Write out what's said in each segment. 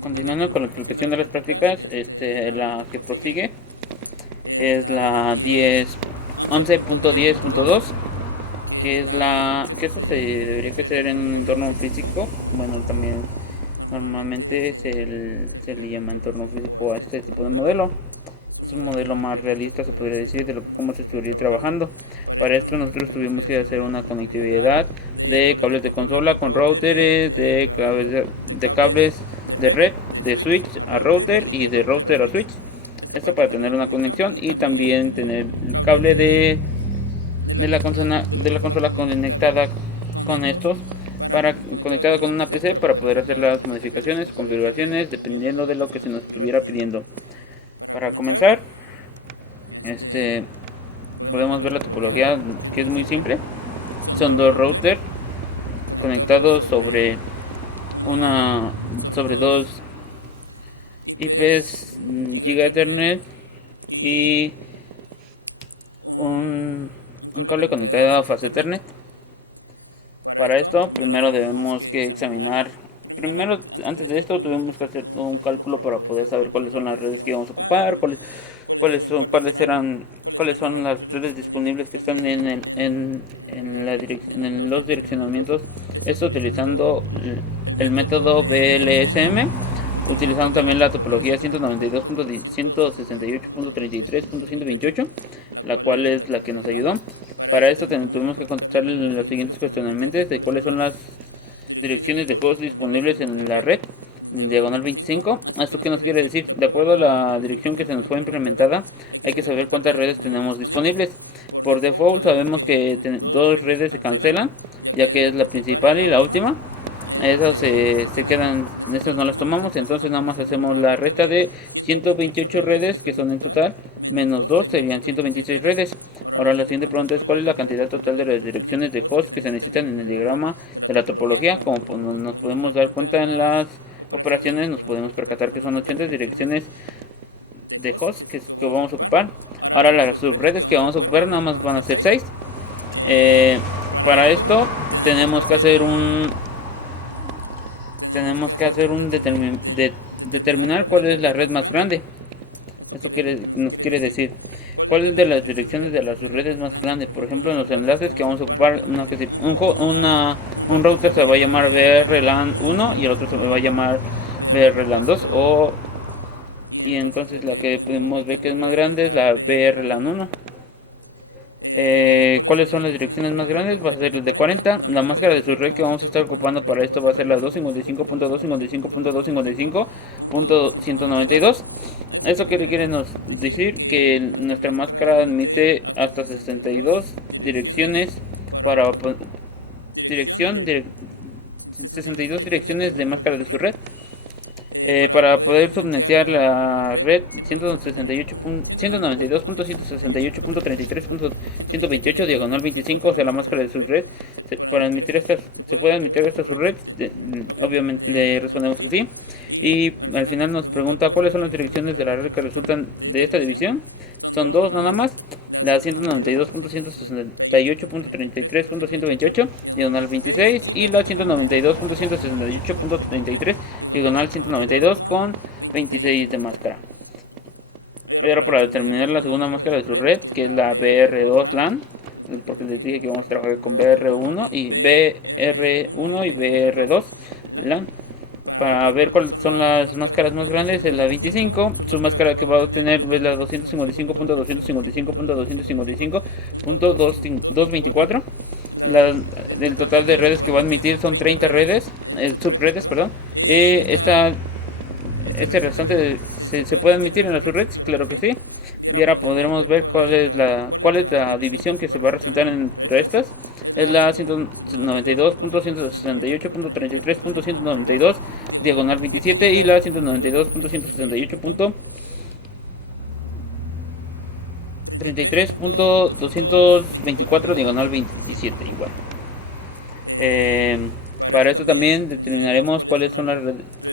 Continuando con la explicación de las prácticas, la que prosigue es la 11.10.2, que eso se debería que hacer en un entorno físico. Bueno, también normalmente se le llama entorno físico a este tipo de modelo. Es un modelo más realista, se podría decir, de cómo se estuviera trabajando. Para esto nosotros tuvimos que hacer una conectividad de cables de consola con routers, de cables de red, de switch a router y de router a switch. Esto para tener una conexión y también tener el cable de la consola conectada con estos para conectada con una PC para poder hacer las modificaciones, configuraciones dependiendo de lo que se nos estuviera pidiendo. Para comenzar, este podemos ver la topología, que es muy simple. Son dos routers conectados sobre dos IPs Giga Ethernet y un cable conectado a Fast Ethernet. Para esto primero debemos que examinar, antes de esto tuvimos que hacer un cálculo para poder saber cuáles son las redes que vamos a ocupar, cuáles son las redes disponibles que están en los direccionamientos. Esto utilizando el método BLSM, utilizando también la topología 192.168.33.128, la cual es la que nos ayudó. Para esto tuvimos que contestar los siguientes cuestionamientos de cuáles son las direcciones de host disponibles en la red diagonal 25. ¿Esto qué nos quiere decir? De acuerdo a la dirección que se nos fue implementada, hay que saber cuántas redes tenemos disponibles. Por default sabemos que dos redes se cancelan, ya que es la principal y la última. Esas se quedan, esas no las tomamos, entonces nada más hacemos la resta de 128 redes, que son en total, menos 2 serían 126 redes. Ahora la siguiente pregunta es: ¿cuál es la cantidad total de las direcciones de host que se necesitan en el diagrama de la topología? Como nos podemos dar cuenta en las operaciones, nos podemos percatar que son 80 direcciones de host que vamos a ocupar. Ahora las subredes que vamos a ocupar nada más van a ser 6. Para esto tenemos que hacer determinar cuál es la red más grande. Esto nos quiere decir cuál es de las direcciones de las subredes más grandes. Por ejemplo, en los enlaces que vamos a ocupar, un router se va a llamar VRLAN 1 y el otro se va a llamar VRLAN 2, y entonces la que podemos ver que es más grande es la VRLAN 1. ¿Cuáles son las direcciones más grandes? Va a ser el de 40. La máscara de su red que vamos a estar ocupando para esto va a ser la 255.255.255.192. ¿Eso qué quiere nos decir? Que nuestra máscara admite hasta 62 direcciones 62 direcciones de máscara de su red. Para poder subnetear la red 192.168.33.128 diagonal 25, o sea la máscara de su red, se puede admitir esta subred. Obviamente le respondemos que sí, y al final nos pregunta cuáles son las direcciones de la red que resultan de esta división. Son dos nada más: la 192.168.33.128 diagonal 26 y la 192.168.33 diagonal 192 con 26 de máscara. Ahora para determinar la segunda máscara de su red, que es la BR2 LAN, porque les dije que vamos a trabajar con BR1 y BR2 LAN. Para ver cuáles son las máscaras más grandes, es la 25. Su máscara que va a obtener es la 255.255.255.224. El total de redes que va a admitir son 30 redes, subredes, perdón. Este restante se puede admitir en la subred, claro que sí. Y ahora podremos ver cuál es la división que se va a resultar entre estas. Es la 192.168.33.192 diagonal 27 y la 192.168.33.224 diagonal 27 igual. Para esto también determinaremos cuáles son las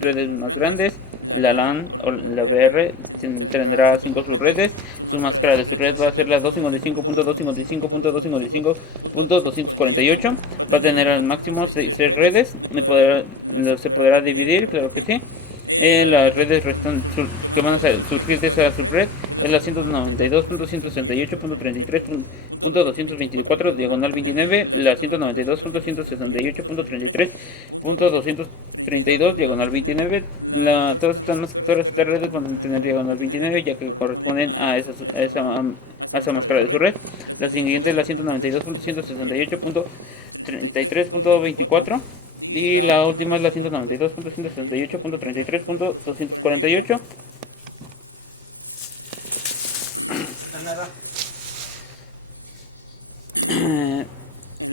redes más grandes. La LAN o la VR tendrá 5 subredes. Su máscara de su red va a ser la 255.255.255.248. Va a tener al máximo 6 redes. Se podrá dividir, claro que sí. Las redes que van a surgir de esa subred es la 192.168.33.224 diagonal 29, la 192.168.33.232 diagonal 29. Todas estas redes van a tener diagonal 29 ya que corresponden a esa máscara de su red. La siguiente es la 192.168.33.24 y la última es la 192.168.33.248.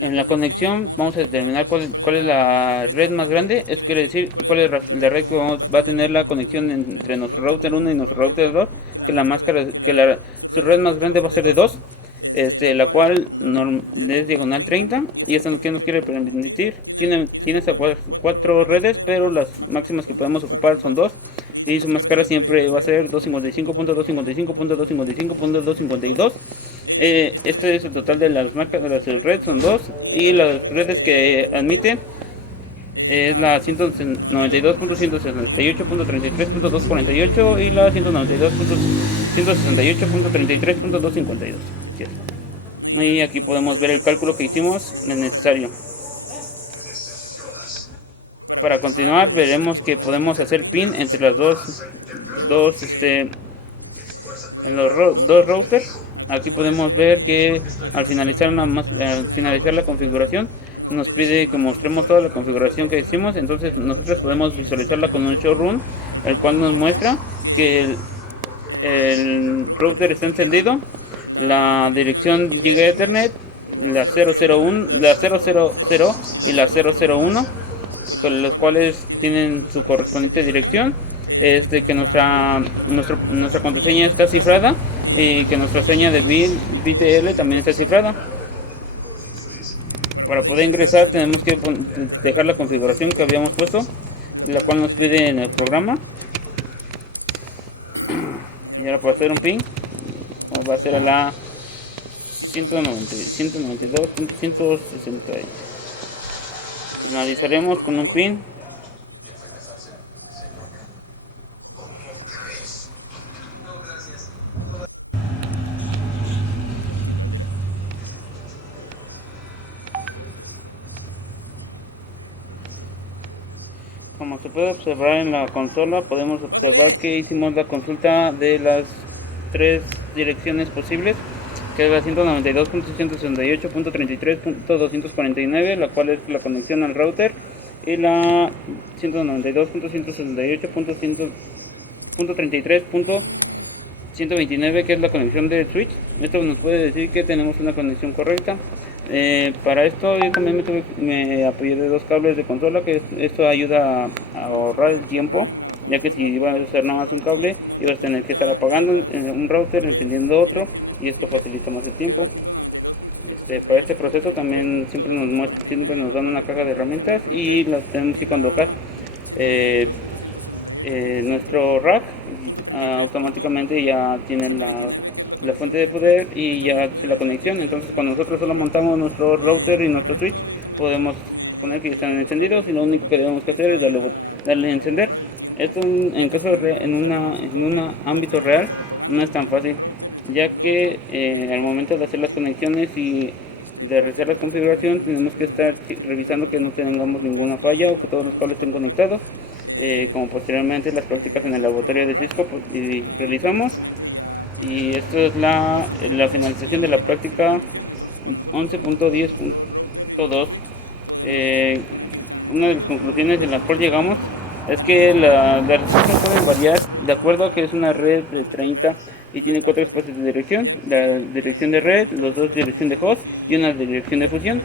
En la conexión vamos a determinar cuál es la red más grande. Esto quiere decir cuál es la red que va a tener la conexión entre nuestro router 1 y nuestro router 2. Su red más grande va a ser de 2. La cual es diagonal 30 y esto que nos quiere permitir tiene 4 redes, pero las máximas que podemos ocupar son 2 y su máscara siempre va a ser 255.255.255.252. Este es el total de las marcas de las redes, son 2 y las redes que admiten es la 192.168.33.248 y la 192.168.33.252. Y aquí podemos ver el cálculo que hicimos necesario. Para continuar veremos que podemos hacer pin entre las dos en los dos routers. Aquí podemos ver que al finalizar la configuración nos pide que mostremos toda la configuración que hicimos. Entonces nosotros podemos visualizarla con un showrun, el cual nos muestra que el router está encendido, la dirección Giga Ethernet, la 001, la 000 y la 001, con los cuales tienen su correspondiente dirección. Que nuestra contraseña está cifrada y que nuestra seña de BTL también está cifrada. Para poder ingresar tenemos que dejar la configuración que habíamos puesto, la cual nos pide en el programa. Y ahora para hacer un ping va a ser a la 192.160. Finalizaremos con un pin. Como se puede observar en la consola, podemos observar que hicimos la consulta de las 3 direcciones posibles, que es la 192.168.33.249, la cual es la conexión al router, y la 192.168.33.129, que es la conexión del switch. Esto nos puede decir que tenemos una conexión correcta. Para esto yo también me apoyé de 2 cables de consola, que esto ayuda a ahorrar el tiempo, ya que si ibas a hacer nada más un cable ibas a tener que estar apagando un router, encendiendo otro, y esto facilita más el tiempo. Para este proceso también siempre nos dan una caja de herramientas y las tenemos que colocar. Nuestro rack automáticamente ya tiene la fuente de poder y ya hace la conexión. Entonces cuando nosotros solo montamos nuestro router y nuestro switch, podemos poner que están encendidos y lo único que debemos que hacer es darle a encender. Esto en caso en un ámbito real no es tan fácil, ya que al momento de hacer las conexiones y de realizar la configuración tenemos que estar revisando que no tengamos ninguna falla o que todos los cables estén conectados, como posteriormente las prácticas en el laboratorio de Cisco realizamos. Y esto es la finalización de la práctica 11.10.2. Una de las conclusiones en las cuales llegamos es que las respuestas pueden variar de acuerdo a que es una red de 30 y tiene 4 espacios de dirección: la dirección de red, los 2 dirección de host y una dirección de fusión.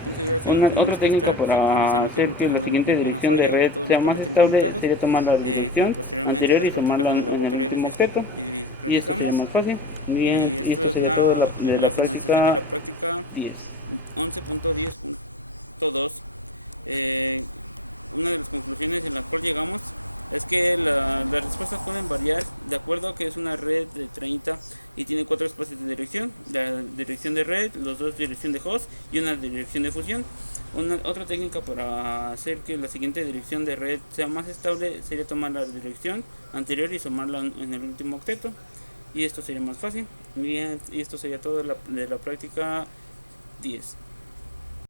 Otra técnica para hacer que la siguiente dirección de red sea más estable sería tomar la dirección anterior y sumarla en el último octeto, y esto sería más fácil. Bien, y esto sería todo de la práctica 10.